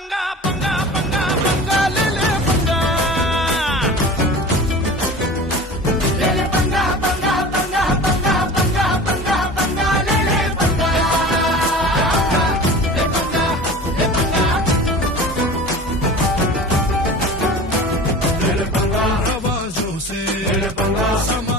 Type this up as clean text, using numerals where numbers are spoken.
पंगा पंगा पंगा पंगा ले पंगा ले पंगा पंगा पंगा पंगा पंगा पंगा पंगा ले पंगा ले पंगा ले पंगा आवाजों से ले पंगा सम